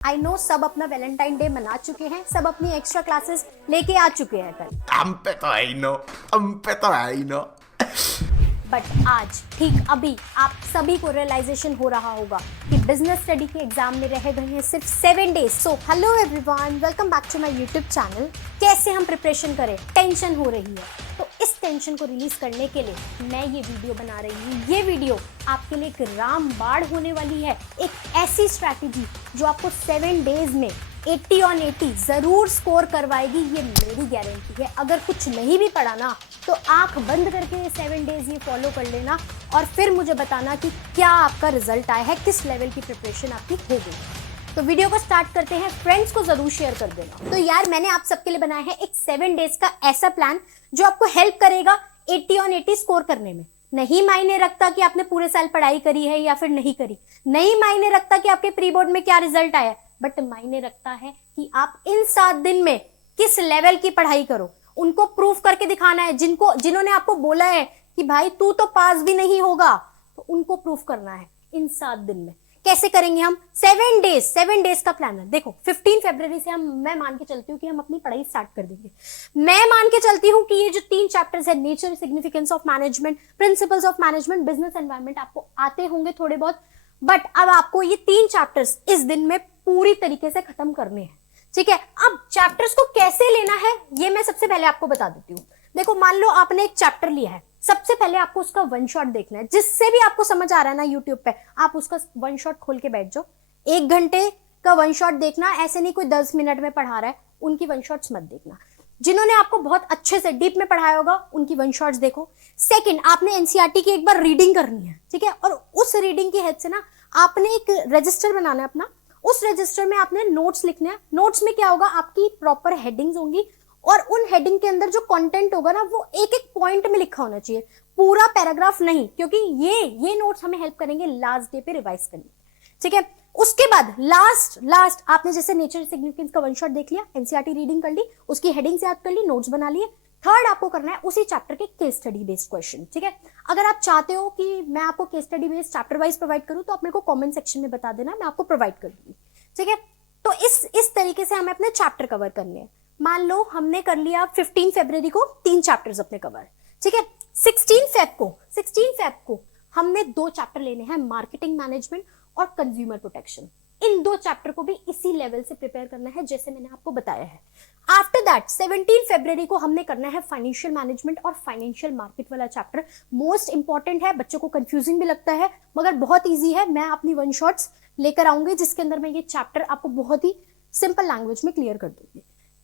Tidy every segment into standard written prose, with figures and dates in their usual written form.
I know सब अपना Valentine day मना चुके हैं, सब अपनी एक्स्ट्रा क्लासेस लेके आ चुके हैं कल। हम पे तो है ही नो, हम पे तो है ही नो। बट आज ठीक अभी आप सभी को रियलाइजेशन हो रहा होगा कि बिजनेस स्टडी के एग्जाम में रह गए हैं सिर्फ 7 days. So hello everyone, welcome back to my YouTube channel. कैसे हम प्रिपरेशन करें, टेंशन हो रही है, तो इस टेंशन को रिलीज करने के लिए मैं ये वीडियो बना रही हूँ। ये वीडियो आपके लिए एक रामबाण होने वाली है, एक ऐसी स्ट्रैटेजी जो आपको 7 डेज में 80 on 80 जरूर स्कोर करवाएगी, ये मेरी गारंटी है। अगर कुछ नहीं भी पढ़ा ना तो आंख बंद करके ये 7 डेज ये फॉलो कर लेना और फिर मुझे बताना कि क्या आपका रिजल्ट आया है, किस लेवल की प्रिपरेशन आपकी हो गई। तो वीडियो को स्टार्ट करते हैं। फ्रेंड्स को जरूर शेयर कर देना। तो यार मैंने आप सबके लिए बनाया है एक 7 डेज का ऐसा प्लान जो आपको हेल्प करेगा 80 on 80 स्कोर करने में। नहीं मायने रखता कि आपने पूरे साल पढ़ाई करी है या फिर नहीं करी, नहीं मायने रखता कि आपके प्री बोर्ड में क्या रिजल्ट आया, बट मायने रखता है कि आप इन 7 दिन में किस लेवल की पढ़ाई करो। उनको प्रूफ करके दिखाना है, जिन्होंने आपको बोला है कि भाई तू तो पास भी नहीं होगा, तो उनको प्रूफ करना है इन 7 दिन में। कैसे करेंगे हम? 7 डेज का प्लान है। देखो 15 फरवरी से मैं मान के चलती हूँ कि हम अपनी पढ़ाई स्टार्ट कर देंगे। मैं मान के चलती हूँ कि ये जो 3 चैप्टर्स है, nature, significance of management, principles of management, business environment, आपको आते होंगे थोड़े बहुत, बट अब आपको ये 3 चैप्टर्स इस दिन में पूरी तरीके से खत्म करने हैं। ठीक है, अब चैप्टर्स को कैसे लेना है ये मैं सबसे पहले आपको बता देती हूँ। देखो मान लो आपने एक चैप्टर लिया है, सबसे पहले आपको उसका वन शॉट देखना है। जिससे भी आपको समझ आ रहा है ना यूट्यूब पे, आप उसका वन शॉट खोल के बैठ जाओ। 1 घंटे का वन शॉट देखना, ऐसे नहीं कोई 10 मिनट में पढ़ा रहा है, उनकी वन शॉट्स मत देखना। जिन्होंने आपको बहुत अच्छे से डीप में पढ़ाया होगा उनकी वन शॉट्स देखो। सेकंड, आपने एनसीईआरटी की एक बार रीडिंग करनी है, ठीक है, और उस रीडिंग की हेल्प से ना आपने एक रजिस्टर बनाना है अपना। उस रजिस्टर में आपने नोट्स लिखने हैं। नोट्स में क्या होगा, आपकी प्रॉपर हेडिंग्स होंगी और उन हेडिंग के अंदर जो कंटेंट होगा ना वो एक एक पॉइंट में लिखा होना चाहिए, पूरा पैराग्राफ नहीं, क्योंकि ये नोट्स हमें हेल्प करेंगे लास्ट डे पे रिवाइज करने। ठीक है, उसके बाद लास्ट आपने जैसे नेचर सिग्निफिकेंस का वन शॉट देख लिया, एनसीईआरटी रीडिंग कर ली, उसकी हेडिंग्स याद कर ली, नोट्स बना लिए। थर्ड आपको करना है उसी चैप्टर के केस स्टडी बेस्ड क्वेश्चन। ठीक है, अगर आप चाहते हो कि मैं आपको case study based chapter wise provide करूं तो आप मेरे को कमेंट सेक्शन में बता देना, मैं आपको प्रोवाइड कर दूंगी। ठीक है, तो इस तरीके से हमें अपने चैप्टर कवर करने हैं। मान लो हमने कर लिया 15 फरवरी को 3 चैप्टर्स अपने कवर। ठीक है, 16 फेब को हमने 2 चैप्टर लेने हैं, मार्केटिंग मैनेजमेंट और कंज्यूमर प्रोटेक्शन। इन 2 चैप्टर को भी इसी लेवल से प्रिपेयर करना है जैसे मैंने आपको बताया है। आफ्टर दैट 17 फरवरी को हमने करना है फाइनेंशियल मैनेजमेंट और फाइनेंशियल मार्केट वाला चैप्टर। मोस्ट इंपॉर्टेंट है, बच्चों को कंफ्यूजिंग भी लगता है मगर बहुत ईजी है। मैं अपनी वन शॉट्स लेकर आऊंगी जिसके अंदर मैं ये चैप्टर आपको बहुत ही सिंपल लैंग्वेज में क्लियर कर दूंगी।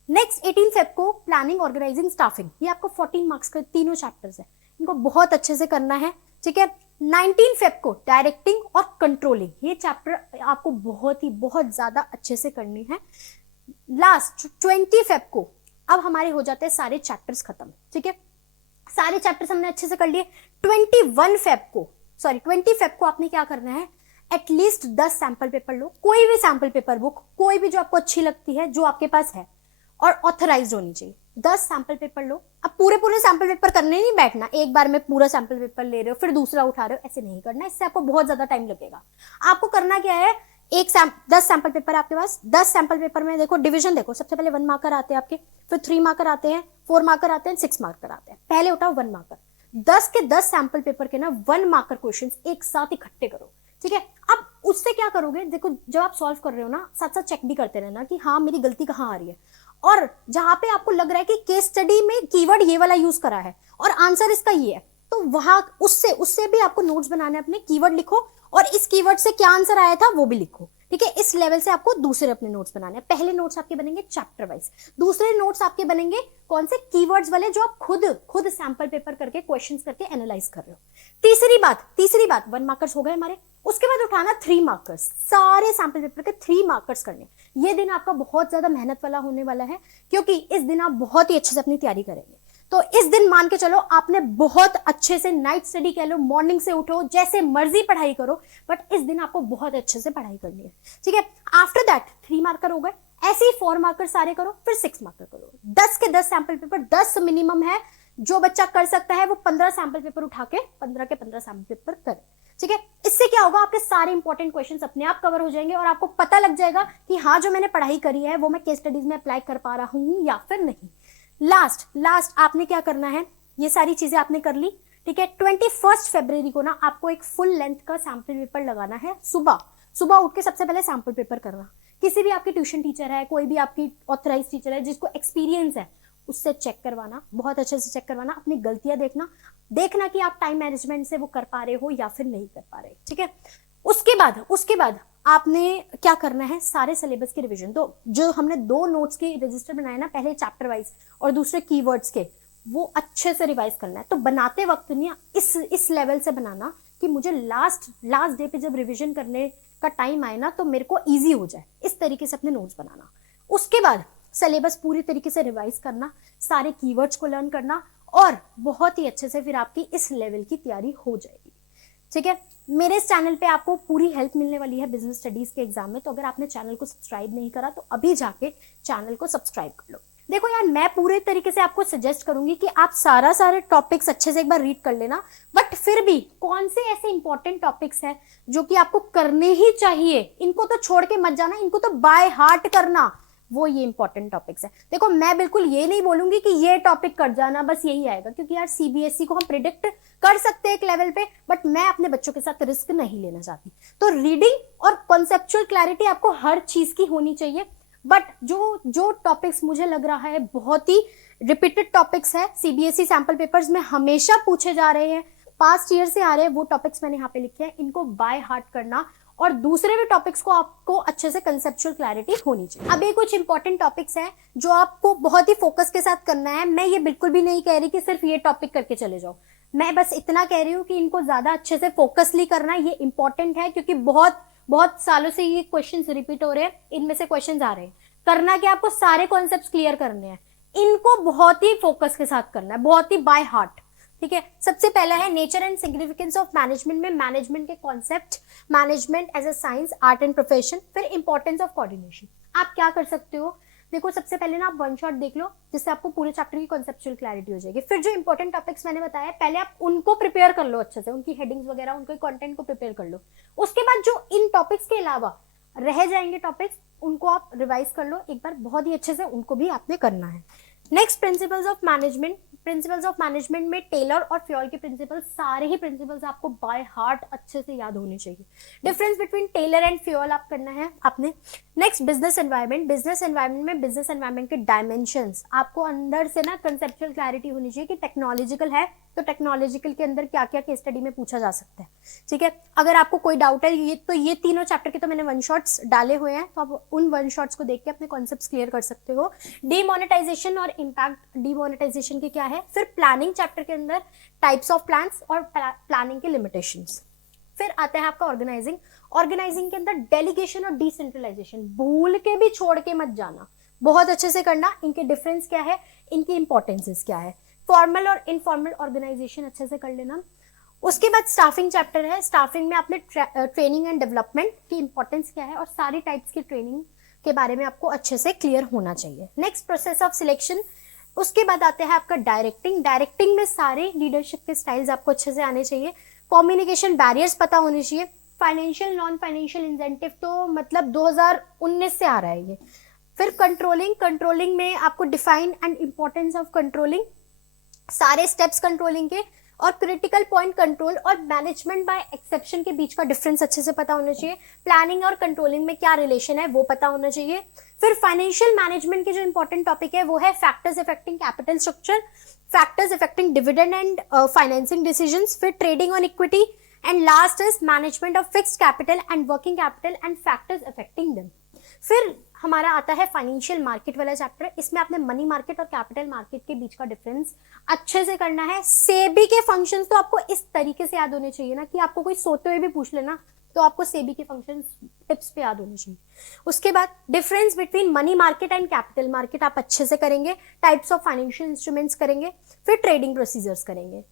नेक्स्ट 18 फेब को प्लानिंग, ऑर्गेनाइजिंग, स्टाफिंग, ये आपको 14 मार्क्स के तीनों चैप्टर्स है, इनको बहुत अच्छे से करना है। ठीक है, 19 फेब को डायरेक्टिंग और कंट्रोलिंग, ये चैप्टर आपको बहुत ज्यादा अच्छे से करनी है। लास्ट 20 फेब को अब हमारे हो जाते हैं सारे चैप्टर्स खत्म। ठीक है, सारे चैप्टर्स हमने अच्छे से कर लिए। 20 फेब को आपने क्या करना है, एटलीस्ट 10 सैंपल पेपर लो, कोई भी सैंपल पेपर बुक, कोई भी जो आपको अच्छी लगती है, जो आपके पास है और ऑथराइज्ड होनी चाहिए। 10 सैंपल पेपर लो। अब पूरे सैंपल पेपर करने नहीं बैठना, एक बार में पूरा सैंपल पेपर ले रहे हो फिर दूसरा उठा रहे हो, ऐसे नहीं करना, इससे आपको बहुत ज्यादा टाइम लगेगा। आपको करना क्या है, 10 सैंपल पेपर आपके पास, 10 सैंपल पेपर में देखो डिवीजन देखो, सबसे पहले 1 मार्कर आते हैं आपके, फिर 3 मार्कर आते हैं, 4 मार्कर आते हैं, 6 मार्कर आते हैं। पहले उठाओ 1 मार्कर। 10 के 10 सैंपल पेपर के ना 1 मार्कर क्वेश्चन एक साथ इकट्ठे करो। ठीक है, अब उससे क्या करोगे, देखो जब आप सॉल्व कर रहे हो ना साथ साथ चेक भी करते रहना कि हाँ मेरी गलती कहाँ आ रही है, और जहां पे आपको लग रहा है कि केस स्टडी में कीवर्ड ये वाला यूज करा है और आंसर इसका ये है, तो वहां उससे भी आपको नोट्स बनाने, अपने कीवर्ड लिखो और इस कीवर्ड से क्या आंसर आया था वो भी लिखो। ठीक है, इस लेवल से आपको दूसरे अपने नोट्स बनाने हैं। पहले नोट्स आपके बनेंगे चैप्टर वाइज, दूसरे नोट्स आपके बनेंगे कौन से, कीवर्ड्स वाले, जो आप खुद सैंपल पेपर करके क्वेश्चंस करके एनालाइज कर रहे हो। तीसरी बात 1 मार्कर्स हो गए हमारे। उसके बाद उठाना 3 मार्कर्स, सारे सैंपल पेपर के 3 मार्कर्स करने। ये दिन आपका बहुत ज्यादा मेहनत वाला होने वाला है क्योंकि इस दिन आप बहुत ही अच्छे से अपनी तैयारी करेंगे। तो इस दिन मान के चलो आपने बहुत अच्छे से नाइट स्टडी कह लो, मॉर्निंग से उठो, जैसे मर्जी पढ़ाई करो, बट इस दिन आपको बहुत अच्छे से पढ़ाई करनी है। ठीक है, आफ्टर दैट 3 मार्कर हो गए, ऐसे ही 4 मार्कर सारे करो, फिर 6 मार्कर करो। 10 के 10 सैंपल पेपर, 10 मिनिमम है, जो बच्चा कर सकता है वो 15 सैंपल पेपर उठा के 15 के 15 सैंपल पेपर करे। ठीक है। इससे क्या होगा, आपके सारे इंपॉर्टेंट क्वेश्चंस अपने आप कवर हो जाएंगे और आपको पता लग जाएगा कि हाँ जो मैंने पढ़ाई करी है वो मैं केस स्टडीज में अप्लाई कर पा रहा हूँ या फिर नहीं। लास्ट आपने क्या करना है, ये सारी चीजें आपने कर ली, ठीक है। 21 फरवरी को ना आपको एक फुल लेंथ का सैंपल पेपर लगाना है। सुबह उठ के सबसे पहले सैंपल पेपर करना। किसी भी आपकी ट्यूशन टीचर है, कोई भी आपकी ऑथराइज टीचर है जिसको एक्सपीरियंस है, उससे चेक करवाना, बहुत अच्छे से चेक करवाना, अपनी गलतियां देखना कि आप टाइम मैनेजमेंट से वो कर पा रहे हो या फिर नहीं कर पा रहे, ठीक है। उसके बाद आपने क्या करना है, सारे सिलेबस की रिवीजन। तो जो हमने 2 नोट्स के रजिस्टर बनाए ना, पहले चैप्टर वाइज और दूसरे कीवर्ड्स के, वो अच्छे से रिवाइज करना है। तो बनाते वक्त नहीं इस लेवल से बनाना कि मुझे लास्ट डे पे जब रिवीजन करने का टाइम आए ना तो मेरे को इजी हो जाए, इस तरीके से अपने नोट्स बनाना। उसके बाद सिलेबस पूरी तरीके से रिवाइज करना, सारे कीवर्ड्स को लर्न करना और बहुत ही अच्छे से फिर आपकी इस लेवल की तैयारी हो जाएगी, ठीक है। मेरे इस चैनल पे आपको पूरी हेल्प मिलने वाली है बिजनेस स्टडीज के एग्जाम में। तो अगर आपने चैनल को सब्सक्राइब नहीं करा तो अभी जाके चैनल को सब्सक्राइब कर लो। देखो यार, मैं पूरे तरीके से आपको सजेस्ट करूंगी कि आप सारे टॉपिक्स अच्छे से एक बार रीड कर लेना, बट फिर भी कौन से ऐसे इंपॉर्टेंट टॉपिक्स हैं जो कि आपको करने ही चाहिए, इनको तो छोड़ के मत जाना, इनको तो बाय हार्ट करना, वो ये इंपॉर्टेंट टॉपिक्स है। देखो मैं बिल्कुल ये नहीं बोलूंगी कि ये टॉपिक कर जाना बस यही आएगा, क्योंकि यार सीबीएसई को हम प्रिडिक्ट कर सकते हैं एक लेवल पे, बट मैं अपने बच्चों के साथ रिस्क नहीं लेना चाहती। तो रीडिंग और कॉन्सेप्चुअल क्लैरिटी आपको हर चीज की होनी चाहिए। बट जो टॉपिक्स मुझे लग रहा है बहुत ही रिपीटेड टॉपिक्स है, सीबीएसई सैंपल पेपर्स में हमेशा पूछे जा रहे हैं, पास्ट ईयर से आ रहे हैं, वो टॉपिक्स मैंने यहाँ पे लिखे हैं, इनको बाय हार्ट करना और दूसरे भी टॉपिक्स को आपको अच्छे से कंसेप्चुअल क्लैरिटी होनी चाहिए। अब ये कुछ इंपॉर्टेंट टॉपिक्स हैं जो आपको बहुत ही फोकस के साथ करना है। मैं ये बिल्कुल भी नहीं कह रही कि सिर्फ ये टॉपिक करके चले जाओ, मैं बस इतना कह रही हूँ कि इनको ज्यादा अच्छे से फोकसली करना, ये इंपॉर्टेंट है, क्योंकि बहुत सालों से ये क्वेश्चंस रिपीट हो रहे हैं, इनमें से क्वेश्चंस आ रहे हैं। करना क्या, आपको सारे कॉन्सेप्ट्स क्लियर करने हैं, इनको बहुत ही फोकस के साथ करना है, बहुत ही बाय हार्ट, ठीक है। सबसे पहला है nature and significance of management में मैनेजमेंट के concept, management as a science, art and profession. फिर इंपॉर्टेंस ऑफ कोऑर्डिनेशन। आप क्या कर सकते हो, देखो सबसे पहले ना आप वन शॉट देख लो, जिससे आपको पूरे चैप्टर की कॉन्सेप्चुअल क्लैरिटी हो जाएगी। फिर जो इंपॉर्टेंट टॉपिक्स मैंने बताया पहले आप उनको प्रिपेयर कर लो अच्छे से, उनकी हेडिंग्स वगैरह, उनके कंटेंट को प्रिपेयर कर लो। उसके बाद जो इन टॉपिक्स के अलावा रह जाएंगे टॉपिक्स, उनको आप रिवाइज कर लो एक बार बहुत ही अच्छे से, उनको भी आपने करना है। Next, principles of management. Principles of management में टेलर और फ्योल के प्रिंसिपल्स, सारे ही प्रिंसिपल्स आपको बाय हार्ट अच्छे से याद होने चाहिए। Difference between Taylor and Fayol आप करना है आपने। Next, business environment. Business environment में बिजनेस एनवायरनमेंट के डायमेंशंस, आपको अंदर से ना कंसेप्चुअल क्लैरिटी होनी चाहिए कि टेक्नोलॉजिकल है तो टेक्नोलॉजिकल के अंदर क्या क्या केस स्टडी में पूछा जा सकता है, ठीक है। अगर आपको कोई डाउट है, ये तीनों चैप्टर के तो मैंने वन शॉट्स डाले हुए हैं, तो आप उन वन शॉट्स को देख के अपने कॉन्सेप्ट्स क्लियर कर सकते हो। डीमोनेटाइजेशन और इम्पैक्ट डीमोनेटाइजेशन के क्या है। फिर प्लानिंग चैप्टर के अंदर टाइप्स ऑफ प्लान्स और प्लानिंग के लिमिटेशंस। फिर आता है आपका ऑर्गेनाइजिंग। ऑर्गेनाइजिंग के अंदर डेलीगेशन और डिसेंट्रलाइजेशन, भूल के भी छोड़ के मत जाना, बहुत अच्छे से करना। इनके डिफरेंस क्या है, इनकी इंपॉर्टेंसेस क्या है। फॉर्मल और इनफॉर्मल ऑर्गेनाइजेशन अच्छे से कर लेना। उसके बाद स्टाफिंग चैप्टर है। स्टाफिंग में आपने ट्रेनिंग एंड डेवलपमेंट की इंपॉर्टेंस क्या है और सारी टाइप्स की ट्रेनिंग के बारे में आपको अच्छे से क्लियर होना चाहिए। Next, process of selection. उसके बाद आते हैं आपका डायरेक्टिंग। डायरेक्टिंग में सारे लीडरशिप के स्टाइल्स आपको अच्छे से आने चाहिए। कम्युनिकेशन बैरियर्स पता होने चाहिए। फाइनेंशियल नॉन फाइनेंशियल इंसेंटिव तो मतलब 2019 से आ रहा है ये। फिर कंट्रोलिंग में आपको define and importance of controlling, सारे स्टेप्स कंट्रोलिंग के, और क्रिटिकल पॉइंट कंट्रोल और मैनेजमेंट बाय एक्सेप्शन के बीच का डिफरेंस अच्छे से पता होना चाहिए। प्लानिंग और कंट्रोलिंग में क्या रिलेशन है वो पता होना चाहिए। फिर फाइनेंशियल मैनेजमेंट के जो इंपॉर्टेंट टॉपिक है वो है factors affecting capital structure, factors affecting dividend and financing decisions. फिर trading on equity and last is management of fixed capital and working capital and factors affecting them. फिर हमारा आता है फाइनेंशियल मार्केट वाला chapter. इसमें आपने मनी मार्केट और capital market के बीच का डिफरेंस अच्छे से करना है। सेबी के फंक्शंस तो आपको इस तरीके से याद होने चाहिए ना कि आपको कोई सोते हुए भी पूछ लेना तो आपको सेबी के फंक्शंस टिप्स पे याद होने चाहिए। उसके बाद difference between money market and capital market आप अच्छे से करेंगे। टाइप्स ऑफ फाइनेंशियल इंस्ट्रूमेंट्स करेंगे। फिर ट्रेडिंग प्रोसीजर्स करेंगे।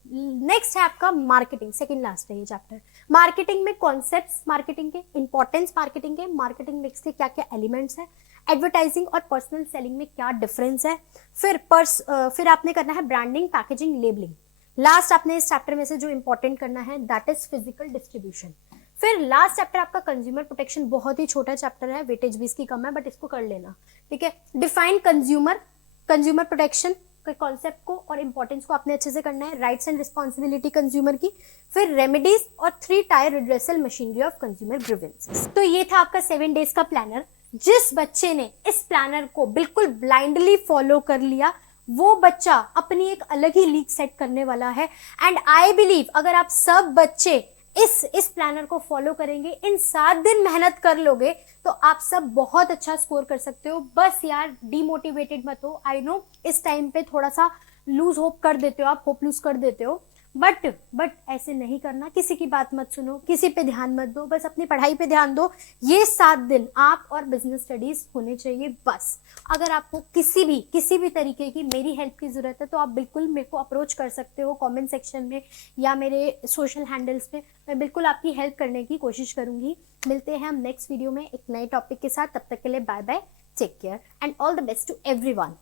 नेक्स्ट है आपका मार्केटिंग, सेकंड लास्ट है ये चैप्टर। मार्केटिंग में कॉन्सेप्ट्स मार्केटिंग के, इंपॉर्टेंस मार्केटिंग के, मार्केटिंग मिक्स के क्या क्या एलिमेंट्स है, एडवर्टाइजिंग और पर्सनल सेलिंग में क्या डिफरेंस है। फिर आपने करना है ब्रांडिंग, पैकेजिंग, लेबलिंग। लास्ट आपने इस चैप्टर में से जो इंपॉर्टेंट करना है दैट इज फिजिकल डिस्ट्रीब्यूशन। फिर लास्ट चैप्टर आपका कंज्यूमर प्रोटेक्शन, बहुत ही छोटा चैप्टर है, वेटेज भी इसकी कम है, बट इसको कर लेना, ठीक है। डिफाइन कंज्यूमर प्रोटेक्शन के कॉन्सेप्ट को और इंपॉर्टेंस को आपने अच्छे से करना है, राइट्स एंड रिस्पॉन्सिबिलिटी कंज्यूमर की, फिर रेमेडीज और 3 tyre redressal machinery of consumer grievances. तो ये था आपका 7 डेज का प्लानर। जिस बच्चे ने इस प्लानर को बिल्कुल ब्लाइंडली फॉलो कर लिया वो बच्चा अपनी एक अलग ही लीग सेट करने वाला है। एंड आई बिलीव अगर आप सब बच्चे इस प्लानर को फॉलो करेंगे, इन 7 दिन मेहनत कर लोगे तो आप सब बहुत अच्छा स्कोर कर सकते हो। बस यार डीमोटिवेटेड मत हो। आई नो इस टाइम पे थोड़ा सा लूज होप कर देते हो, आप होप लूज कर देते हो, बट ऐसे नहीं करना। किसी की बात मत सुनो, किसी पे ध्यान मत दो, बस अपनी पढ़ाई पे ध्यान दो। ये 7 दिन आप और बिजनेस स्टडीज होने चाहिए बस। अगर आपको किसी भी तरीके की मेरी हेल्प की जरूरत है तो आप बिल्कुल मेरे को अप्रोच कर सकते हो कमेंट सेक्शन में या मेरे सोशल हैंडल्स पे। मैं बिल्कुल आपकी हेल्प करने की कोशिश करूंगी। मिलते हैं हम नेक्स्ट वीडियो में एक नए टॉपिक के साथ। तब तक के लिए bye bye, take care and all the best to everyone.